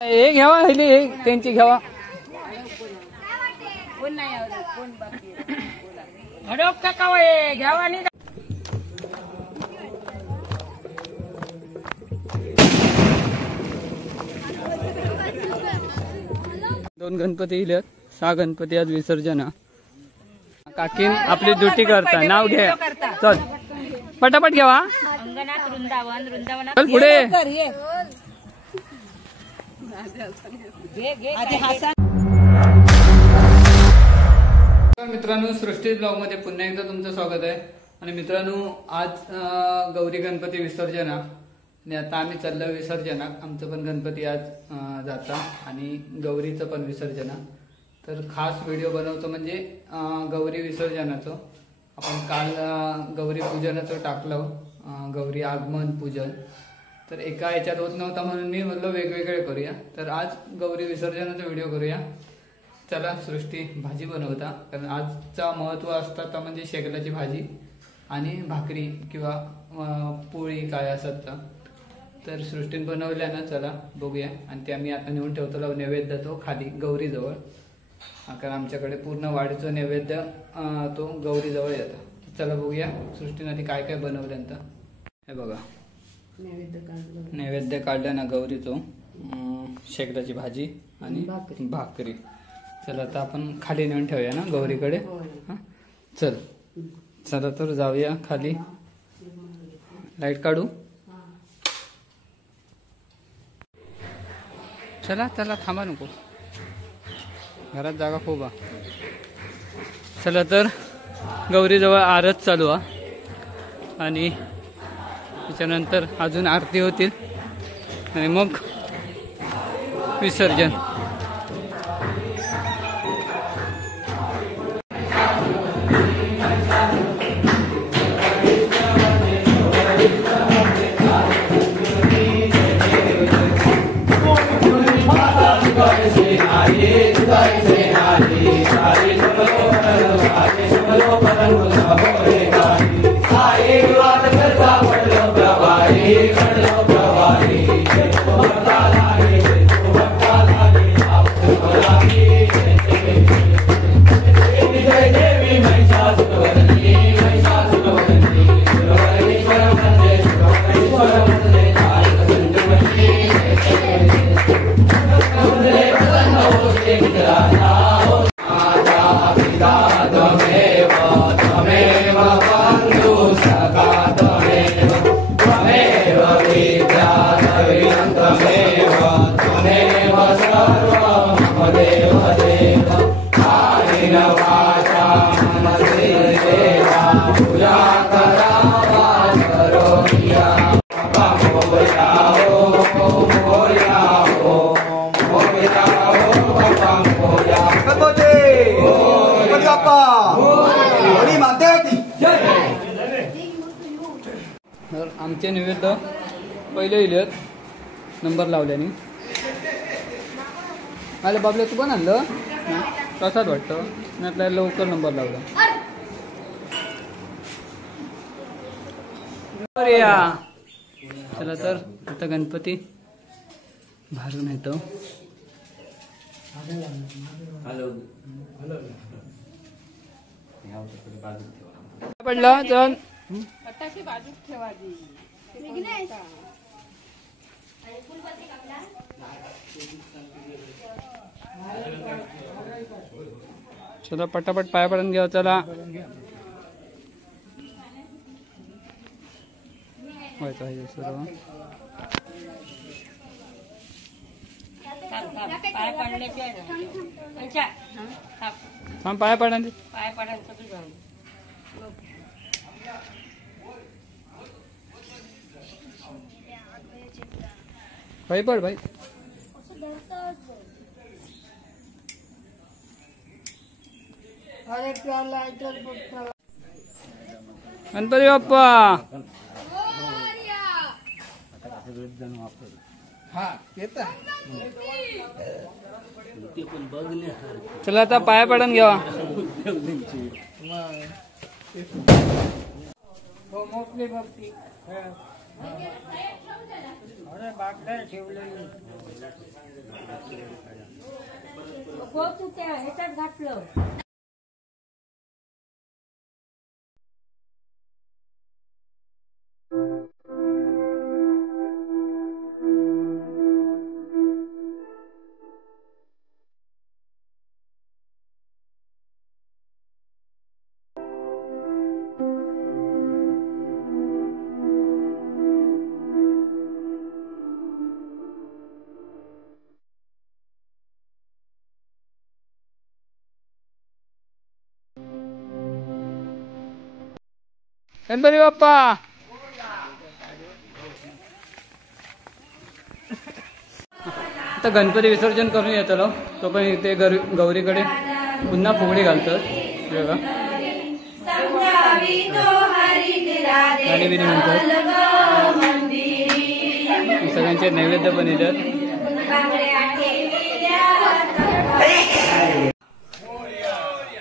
हे घ्यावा त्यांची घ्यावा घ्यावा. दोन गणपती इले 6 गणपती आज विसर्जन. काकीन आपली ड्युटी करता. नाव घ्या. चल पटापट घ्यावा. चल पुढे. मित्रांनो सृष्टी ब्लॉग मध्ये पुन्हा एकदा तुमचं स्वागत आहे. आणि मित्रांनो आज गौरी गणपती विसर्जन आणि आता आम्ही चाललो विसर्जनाक. आमचं पण गणपती आज जाता आणि गौरीचं पण विसर्जन. तर खास व्हिडिओ बनवतो म्हणजे गौरी विसर्जनाचं. आपण काल गौरी पूजनाचं टाकलं, गौरी आगमन पूजन. तर एका याच्यात होत नव्हता म्हणून मी म्हणलो वेगवेगळे करूया. तर आज गौरी विसर्जनाचा व्हिडिओ करूया. चला सृष्टी भाजी बनवता, कारण आजचा महत्त्व असतात म्हणजे शेगलाची भाजी आणि भाकरी किंवा पोळी काय असत. तर सृष्टीने बनवल्या ना. चला बघूया. आणि ते आम्ही आता नेऊन ठेवतो नैवेद्य तो खाली गौरीजवळ, कारण आमच्याकडे पूर्ण वाडीचं नैवेद्य तो गौरीजवळ येतं. चला बघूया सृष्टीने आधी काय काय बनवल्यानंतर. हे बघा नैवेद्य काढलं ना गौरीचं, शेगलाची भाजी आणि भाकरी. चला आता आपण खाली नेऊन ठेवूया ना गौरीकडे. चल चला तर जाऊया खाली. लाईट काढू. चला चला थांबा नको, घरात जागा खूप आहे. चला तर गौरीजवळ आरत चालू आहे आणि त्याच्यानंतर अजून आरती होतील आणि मग विसर्जन. आमचे नैवेद्य पहिले इलेत नंबर लावल्याने. आले बाबले तू पण आणलं तसाच वाटतं ना, आपल्याला लवकर नंबर लावला. चला तर आता गणपती भारून येतो. पडला चल चला पटापट पाया पडून घ्या. चला थांब पाया पडा. भाई पड भाई. गणपती बाप्पा. चला आता पाया पडून घ्यावा. तू त्या ह्याच्यात घातलं. गणपती बाप्पा. आता गणपती विसर्जन करून येतलो तो पण इथे गौरीकडे पुन्हा फुगडी घालतात बघा. गाणी बिणी म्हणतात. सगळ्यांचे नैवेद्य पण येतात.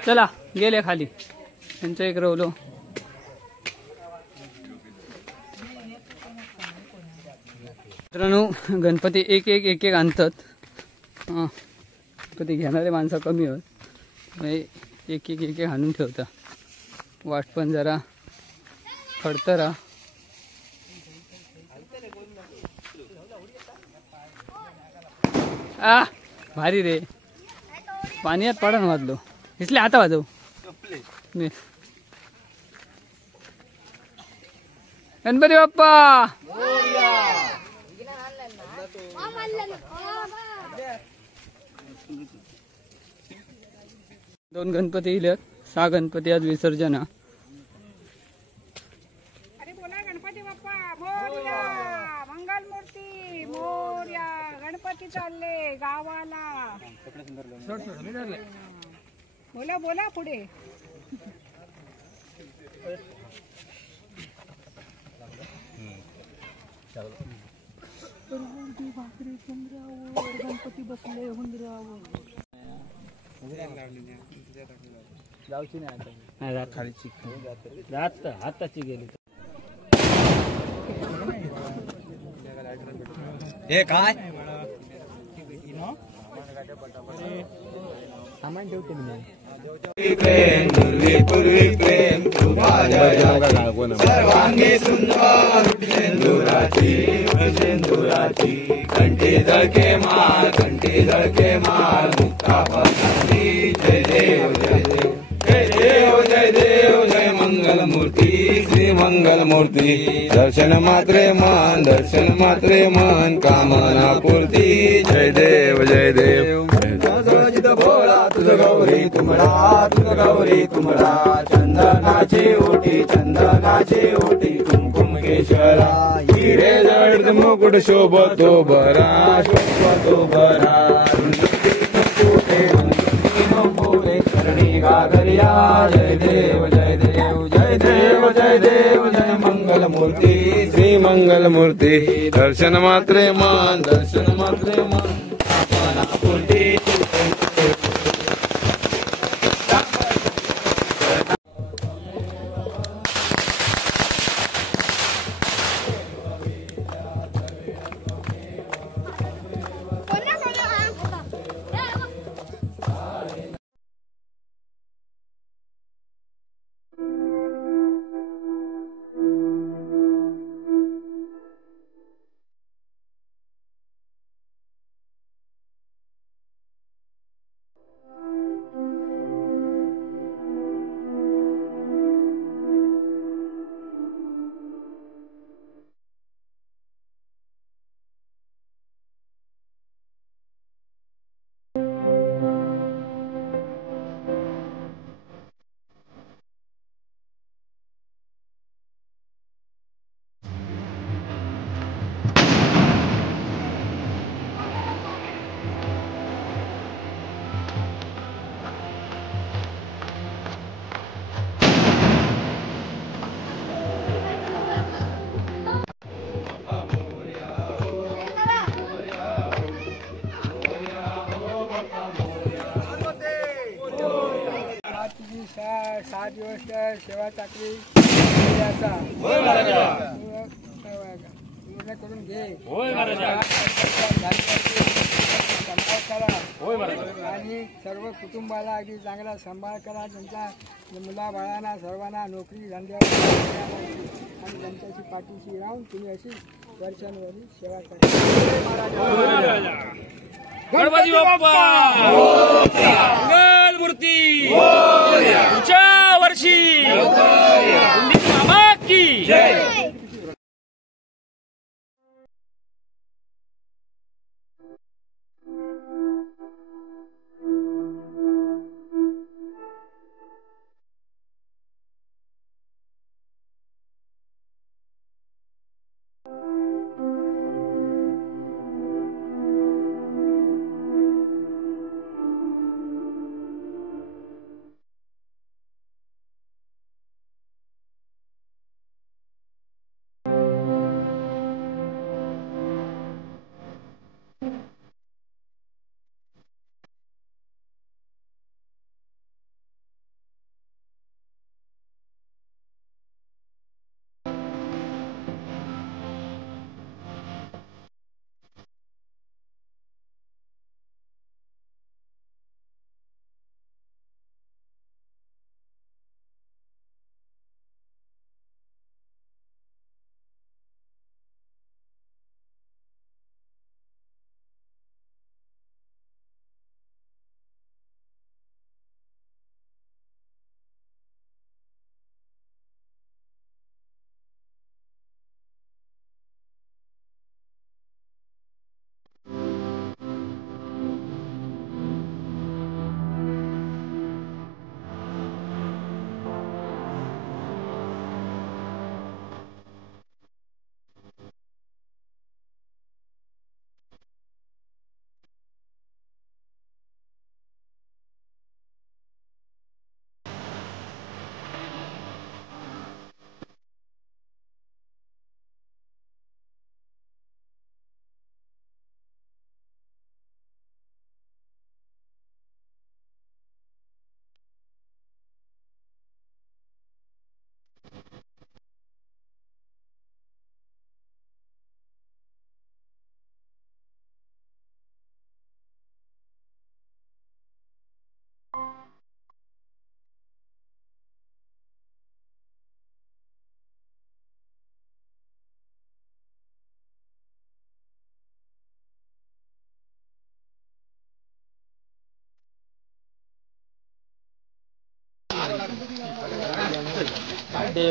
चला गेले खाली त्यांचं एक रवलो. मित्रांनो गणपती एक एक एक एक आणतात. गणपती घेणारे माणसं कमी होत. एक एक एक एक आणून ठेवता. वाट पण जरा खडतरा. भारी रे. पाण्यात पडून वाजलो इसले आता वाजव. गणपती बाप्पा. दोन गणपती इल्यात. 6 गणपती आज विसर्जन. अरे बोला गणपती बाप्पा मोरया. मंगल मूर्ती मोरया. गणपती चालले गावाला. बोला बोला पुढे. गणपती बसले हुंदरावर. जाऊची नाही आता खालीची हाताची गेली. हे काय सामान ठेवते मी. प्रेम पूर्वी पूर्वी प्रेम सर्वांगी सुंदर सेंदुराची सेंदुराची कंठी झळके मार मुक्ता पसंती. जय देव जय देव जय देव जय देव जय मंगल मूर्ती श्री मंगल मूर्ती. दर्शन मात्रे मन कामना पूर्ती. जय देव जय देव. भोळा तुझ गौरी तुमडा चंदनाची ओटी कुमकुम केशरा. हिरे जड मुकुट शोभतो बरा करणी गागरिया. जय देव जय देव जय देव जय देव जय मंगल मूर्ती श्री मंगल मूर्ती. दर्शन मात्रे मन कामना पूर्ती. सहा दिवस सेवा चाकरी करून घे. आणि सर्व कुटुंबाला अगदी चांगला सांभाळ करा. त्यांच्या मुलाबाळांना सर्वांना नोकरी धंद्यावर आणि त्यांच्याशी पाठीशी राहून तुम्ही अशी वर्षानुवर्षी सेवा करा. गणपती बाप्पा मंगल मूर्ती पुढच्या वर्षी मामा की जय.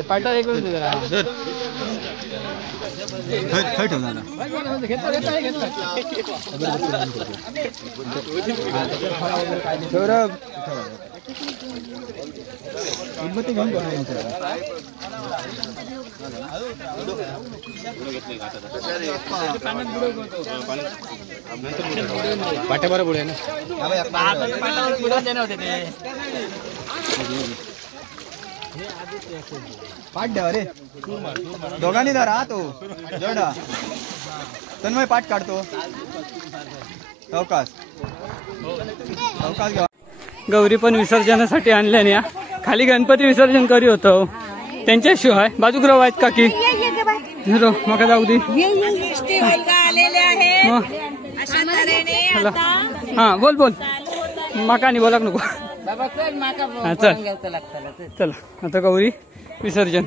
पाठवा एक वेळ जरा. सौरभ पाठ्याबरोबर पुढे ना पाठ द्या रे दोघांनी धरा तो जोडा तन्मय पाठ काढतो सावकाश सावकाश घ्या. गौरी पण विसर्जनासाठी आणल्या या खाली गणपती विसर्जन करी होतो त्यांच्याशिवाय बाजूग्रह आहेत काकी हॅलो मका जाऊ दे हा बोल बोल माका आणि बोलाक नको हा चल चला आता गौरी विसर्जन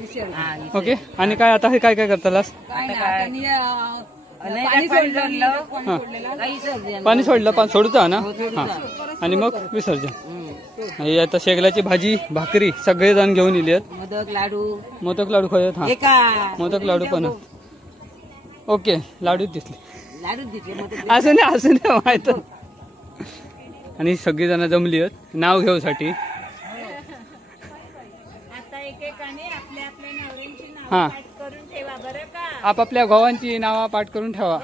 ओके. आणि काय आता हे काय काय करतालास पाणी सोडलं पाणी सोडतो ना हा आणि मग विसर्जन. हे आता शेगलाची भाजी भाकरी सगळे जण घेऊन इले मोदक लाडू खायत हा मोदक लाडू पण ओके लाडूच दिसले असून दे माहित. आणि सगळी जण जमली आहेत नाव घेऊसाठी हा आपापल्या गावांची नावा पाठ करून ठेवा.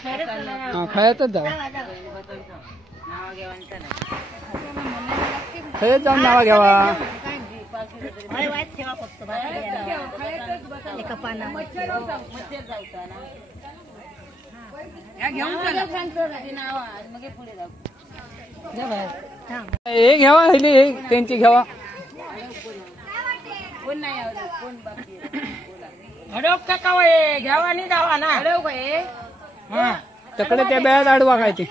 हा खयातच जाऊ खयात जाऊन नावा घ्यावा हे घ्यावा हे त्यांची घ्यावा घ्यावा नाही जावा ना तकडे त्या बेळात आडवा काय ते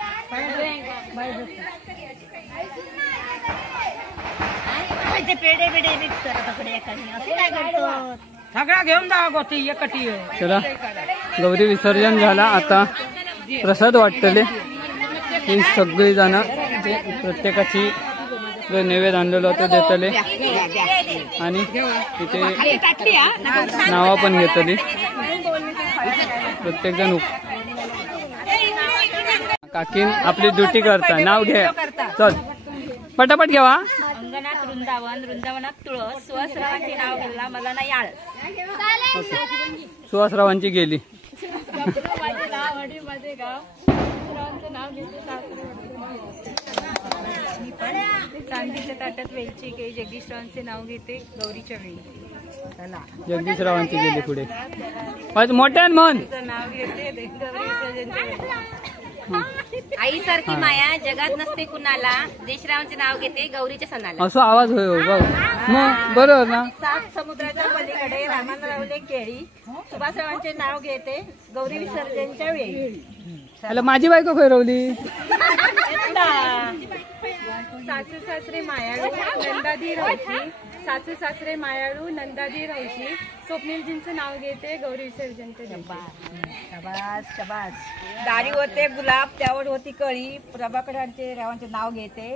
पेढे पेढे मिक्स करतो सगळा घेऊन जा गोष्टी एकटी चला गौरी विसर्जन झाला आता प्रसाद वाटतले ही सगळी जण प्रत्येकाची जो नैवेद्य आणलेलं होतं देतले आणि तिथे नावा पण घेतली प्रत्येक जण काकीन आपली ड्युटी करता नाव घ्या चल पटापट घ्यावा अंगणात वृंदावन वृंदावनात तुळस सुहासरावांचे नाव घ्यायला मला नाही आळस सुहासरावांची गेली चांदीच्या ताटात वेलची केळी जगदीशरावांचे नाव घेते गौरीच्या वेळी जगदीशरावांची गेली पुढे मोठ्यान म्हण नाव घेते गौरी विसर्जनच्या वेळी आई सारखी माया जगात नसते कुणाला देशरावांचे नाव घेते गौरीच्या सणाला असं आवाज होय भाऊ मग बरोबर ना सात समुद्राच्या पलीकडे रामानं लावले केळी सुभाषरावांचे नाव घेते गौरी विसर्जनच्या वेळी माझी बायको खैरवली सासू सासरे मायाळू नंदादी रावशी सासू सासरे मायाळू नंदादी रावशी स्वप्नीलजींचं नाव घेते गौरी विसर्जनचे शबास शबास दारी होते गुलाब त्यावर होती कळी प्रभाकरांचे रावांचे नाव घेते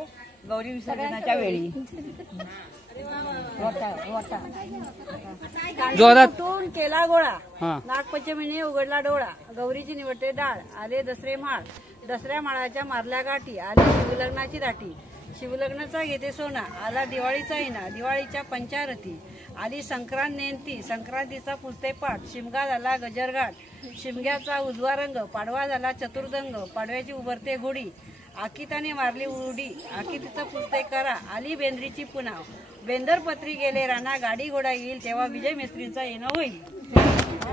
गौरी विसर्जनाच्या वेळी जोरात केला गोळा हा नागपंचमीने उघडला डोळा गौरीची निवडते डाळ आले दसरे माळ दसऱ्या माळाच्या मारल्या गाठी आली शिवलग्नाची दाटी शिवलग्नाचा घेते सोना आला दिवाळीचा इना दिवाळीच्या पंचारथी आली संक्रांत नेंती संक्रांतीचा पुसते पाठ शिमगा झाला गजरघाट शिमग्याचा उजवा रंग पाडवा झाला चतुर्दंग पाडव्याची उभरते घोडी आकिताने मारली उडी आकितीचा पुसते करा आली बेंद्रीची पुन्हा बेंदरपत्री गेले राणा गाडी घोडा येईल तेव्हा विजय मेस्त्रींचा येणं होईल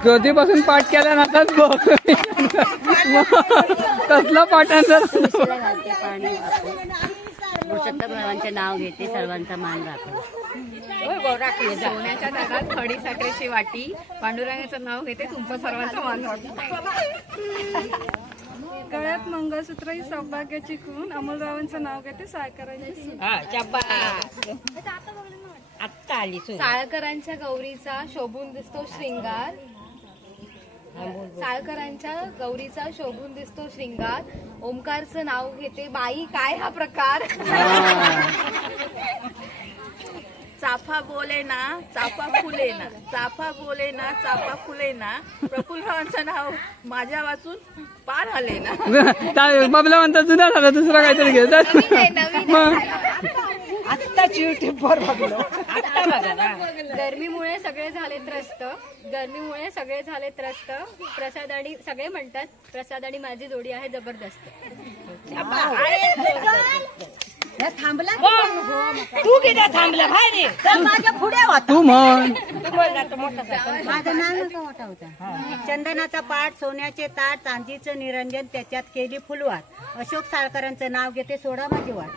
कधीपासून पाठ केला नाताच कसला पाठांतर भूषकरावांचे नाव घेते सर्वांचा मान राखतो सोन्याच्या ताटात खडी साखरेची वाटी पांडुरंगाचं नाव घेते तुमचा सर्वांचा मान राखतो गळ्यात मंगळसूत्र ही सौभाग्याची खून अमोलरावांचं नाव घेते साळकरांची आत्ता आली साळकरांच्या गौरीचा शोभून दिसतो श्रृंगार साळकरांच्या गौरीचा शोभून दिसतो श्रृंगार ओमकारचं नाव घेते बाई काय हा प्रकार चाफा बोले ना चाफा फुले ना चाफा बोले ना चाफा फुले ना प्रफुल्लरावांचं नाव माझ्या वाचून पार आले ना बाबला म्हणतात जुना झाला दुसरा काहीतरी घेतात आत्ताच युट्यूबवर बघलो गरमीमुळे सगळे झाले त्रस्त गरमीमुळे सगळे झाले त्रस्त प्रसाद आणि सगळे म्हणतात प्रसाद आणि माझी जोडी आहे जबरदस्त थांबला तू किती थांबला भाई माझ्या पुढे तू म्हण माझं नाव मोठा होता चंदनाचा पाठ सोन्याचे ताट चांदीचं निरंजन त्याच्यात केली फुलवात अशोक साळकरांचं नाव घेते सोडा माझी वाट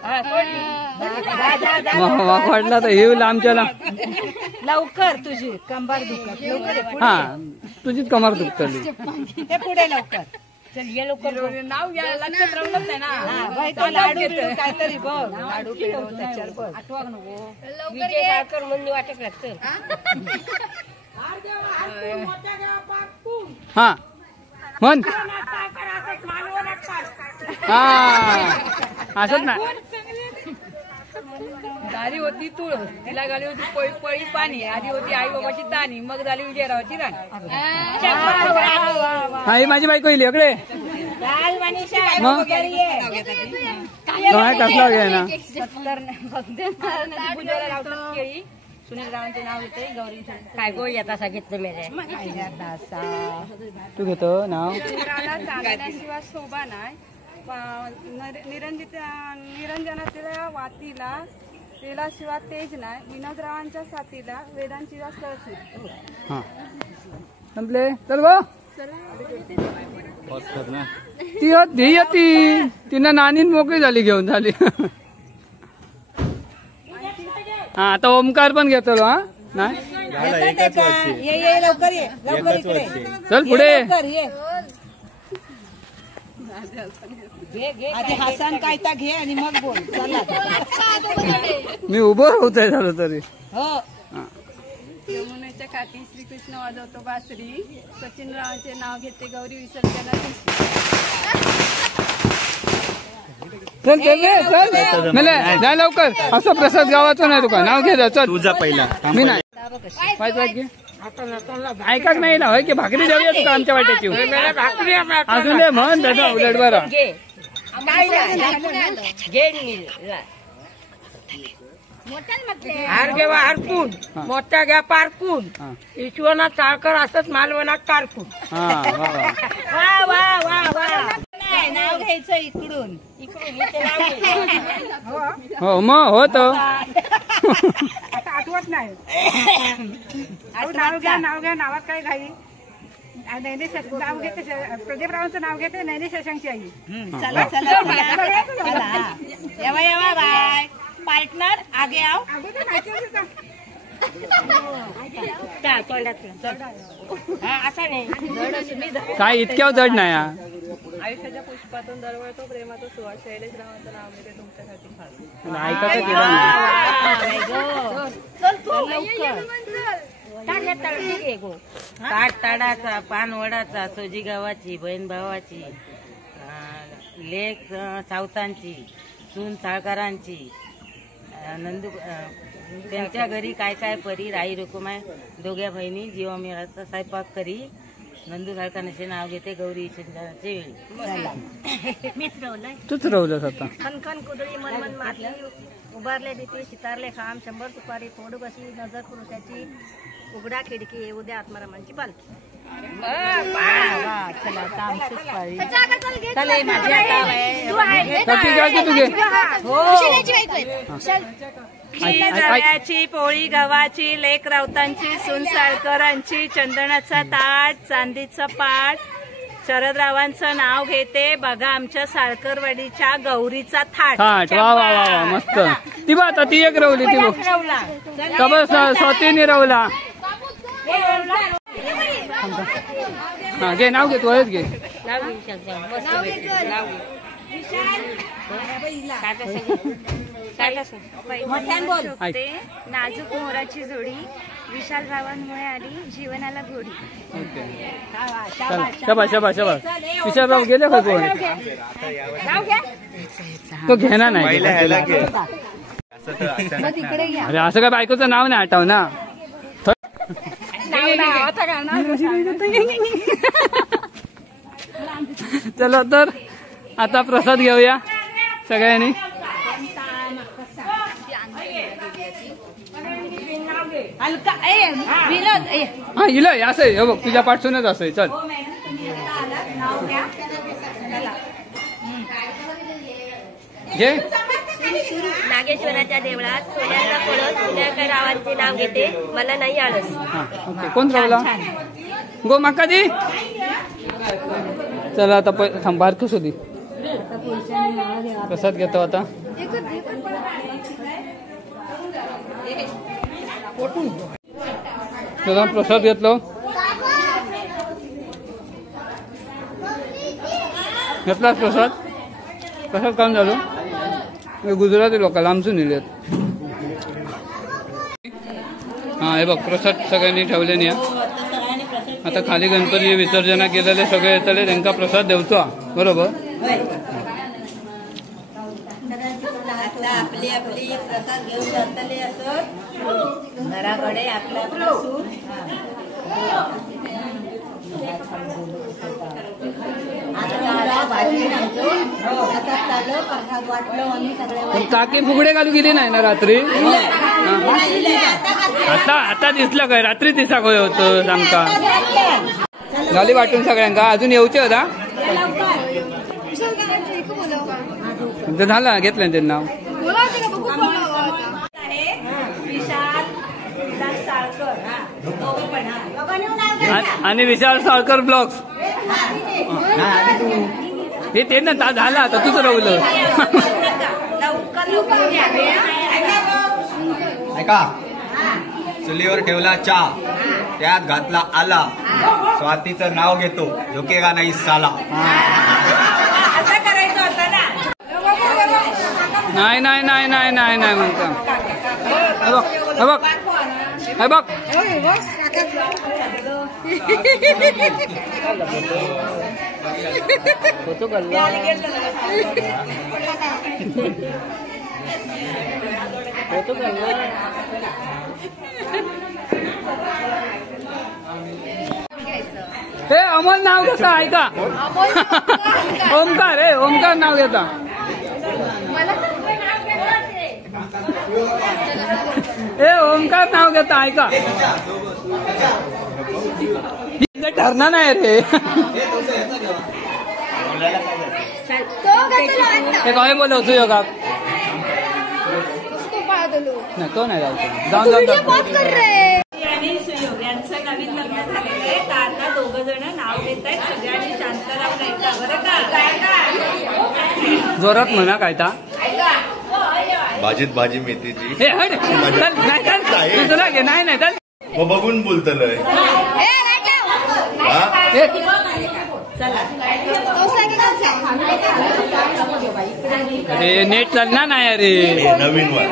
वाटला तर येऊ लांबच्याला लवकर तुझी कंबर दुखत हा तुझीच कमर दुखतली ते पुढे लवकर चल ये लवकर नाव घ्यायला लक्षात राहूनच नाही ना लाडू काहीतरी बघ लाडू त्याच्यावर बघ आठवण नको विजय साळकर म्हणून वाटत लागतं हा म्हण हा असत ना दारी होती तुळस तिला गाडी होती पळी पाणी आधी होती आई बाबाची तानी मग झाली विजयरावाची राणी हा ही माझी बायको येईल इकडे मग कसला घे ना सुनीलरावांचे नाव घेते गौरी काय गो येता सांगितलं मेरे तू घेतो नाव सुनीलरावला चांगल्याशिवाय शोभा नाही निरंजना तिला वातीला तिला शिवाय तेज नाही विनोदरावांच्या साथीला वेदांची सरसूट. हा संपले चल गो ती येती तिनं नानीन मोकळी झाली घेऊन झाली. हा आता ओमकार पण घेतो हा नाही चल पुढे आधी हसन कायता घे आणि मग बोल चला. मी उभं होतोय झालं तरी. हो यमुनेच्या काठी श्रीकृष्ण वाजवतो बासरी सचिनरावांचे नाव घेते गौरी विसर्जना दिवशी. चल चल मेले जाय लवकर असं प्रसाद गावाचं नाही तुका नाव घे चल तुझा पहिला मी नाही ऐकाच नाही ना होय की भाकरी जाऊया तुका आमच्या वाट्याची अजून दे म्हण दादा उलट बरं हार घेवा हारकून मोठ्या घ्या पारकून ईश्वना चाळकर असंच मालवणात कारकून. हा वा वा वा वा वा वा नाव घ्यायचं इकडून हो मग होत आता आठवत नाही. नाव घ्या नावात काय घाई नैनी नाव घेते प्रदीपरावांचं नाव घेते नैनी शशांकची आई. चला चला येवा बाय पार्टनर आगे आओ. असं नाही काय इतक्या जड नाही हा. आयुष्याच्या पुष्पातून दरवळतो प्रेमातो सुवास शैलेशरावांचं नाव घेते तुमच्यासाठी खास. ऐकायचं ताट ताडाचा पान वडाचा सोजी गावाची बहीण भावाची लेक सावतांची सून साळकरांची नंदू त्यांच्या घरी काय काय परी राई रुकुमाय दोघ्या बहिणी जीवा मिळाचा स्वयंपाक करी नंदू साळकरांचे नाव घेते गौरी चंद्राचे वेळी. मीच रवलंय तूच रवलंस आता. खनखन कुदळी मनमन माती उभारले भीती शितारले खांब 100 सुपारी फोडू कशी नजर पुरुषाची उघडा खिडकी उद्या आत्मारामांची पालखी. रव्याची पोळी गव्हाची लेक राऊतांची सून साळकरांची चंदनाचा ताट चांदीचं पाट शरदरावांचं नाव घेते बघा आमच्या साळकरवाडीच्या गौरीचा थाट. थाट वा वा वा वा मस्त. ती बा आता ती एक रवली ती बघ स्वतःने रवला. हा घे नाव घे तू घे. नाजूक मोराची जोडी विशाल रावांमुळे आली जीवनाला गोडी. शबा शबा शबा विशालराव गेले का कोण तो घेणार नाही. अरे असं काय बायकोचं नाव नाही आठव ना. चला तर आता प्रसाद घेऊया सगळ्यांनी. हा इलय असं आहे बघ तुझ्या पाठसूनच असं आहे. चल घे. नागेश्वराच्या देवळात सोन्याचा कळस सोन्याच्या रावांचे नाव घेते मला नाही आळस. ओके कोण रावला गो माका दी. चला आता थांबार कसं दे प्रसाद घेतो आता. चला प्रसाद घेतलो घेतलाच प्रसाद. प्रसाद काम झालो गुजराती लोकांना आमचून नेलेत. हा हे बघ प्रसाद सगळ्यांनी ठेवले या. आता खाली गणपती विसर्जना केलेले सगळे येतले त्यांना प्रसाद देवचो बरोबर. आपली आपली प्रसाद घेऊन जातले असत घराकडे आपला पण काकी फुगडे घालू गेली नाही ना रात्री? आता दिसलं काय? रात्री दिसा काय होतं सांगता? झाली वाटून सगळ्यांका? अजून येऊचे होता? तुमचं झालं घेतलं त्यांना नाव? आणि विशाल साळकर ब्लॉग्स हे ते ना झालं आता तुझं रवलं. ऐका, चुलीवर ठेवला चहा, त्यात घातला आला, स्वातीचं नाव घेतो, झोकेगा नाही साला. नाही नाही नाही नाही नाही नाही म्हणता. हे बघ फोटो काढला. फोटो काढला. हे अमोल नाव घेता ऐका. ओमकार ओमकार नाव घेता. ए ओमकार नाव घेता ऐका. ठरणार नाही रे. हे काय बोलव सुयोग तो नाही जायचं. जाऊन आणि सुयोग यांचं नवीन लग्न झालेलं आहे. तर आता दोघं जण नाव घेत आहेत. सगळ्यांनी शांत राहून ऐका बरं का. जोरात म्हणा काय ता. भाजीत भाजी मेथीची. हे हट चल नाही चल दुसरा घे. नाही नाही चल मग बघून बोलतलंय. अरे नेट चालणार नाही अरे. नवीन वर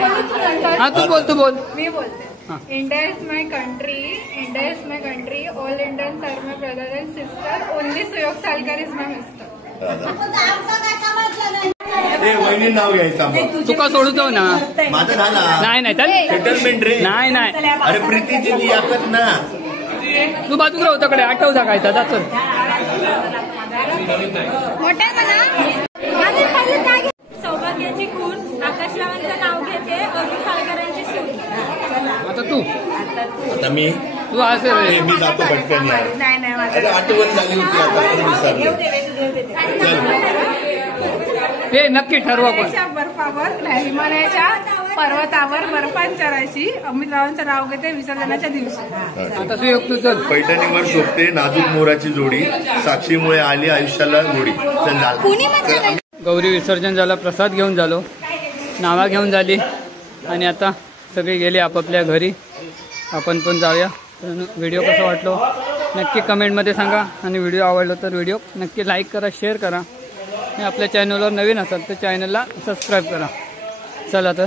हा तू बोल. मी बोलते. India is my country. India is my country. All Indians are my brother and sister. Only Suyog Salkar is my mister. वहिनी नाव घ्यायचं तुका सोडतो ना. माझं झाला. नाही नाही चल सेटलमेंट रे. नाही अरे प्रीतीची याकत ना. तू बाजूला होताकडे आठव काय दादा चल. सौभाग्याची खून आकाशरावांचं नाव घेते. अरुण साळकरांची सून. आता तू आता मी असे रे. मी जातो पटकन यार. अरे आठवण झाली होती आता पण विसरलो. हे नक्की ठरवा पण. बर्फावर हिमालयाच्या पर्वतावर बर्फात चरायची. अमितरावांचं नाव घेते विसर्जनाच्या दिवशी. आता सुयोग तू चल. पैठणीवर शोभते नाजूक मोराची जोडी. साक्षीमुळे आली आयुष्याला गोडी. चल झालं. गौरी विसर्जन झालं. प्रसाद घेऊन झालो. नावा घेऊन झाली. आणि आता सगळे गेले आपापल्या घरी. आपण पण जाऊया. व्हिडिओ कसा वाटलो नक्की कमेंटमध्ये सांगा. आणि व्हिडिओ आवडला तर व्हिडिओ नक्की लाईक करा, शेअर करा. आणि आपल्या चॅनलवर नवीन असाल तर चॅनलला सबस्क्राईब करा. चला तर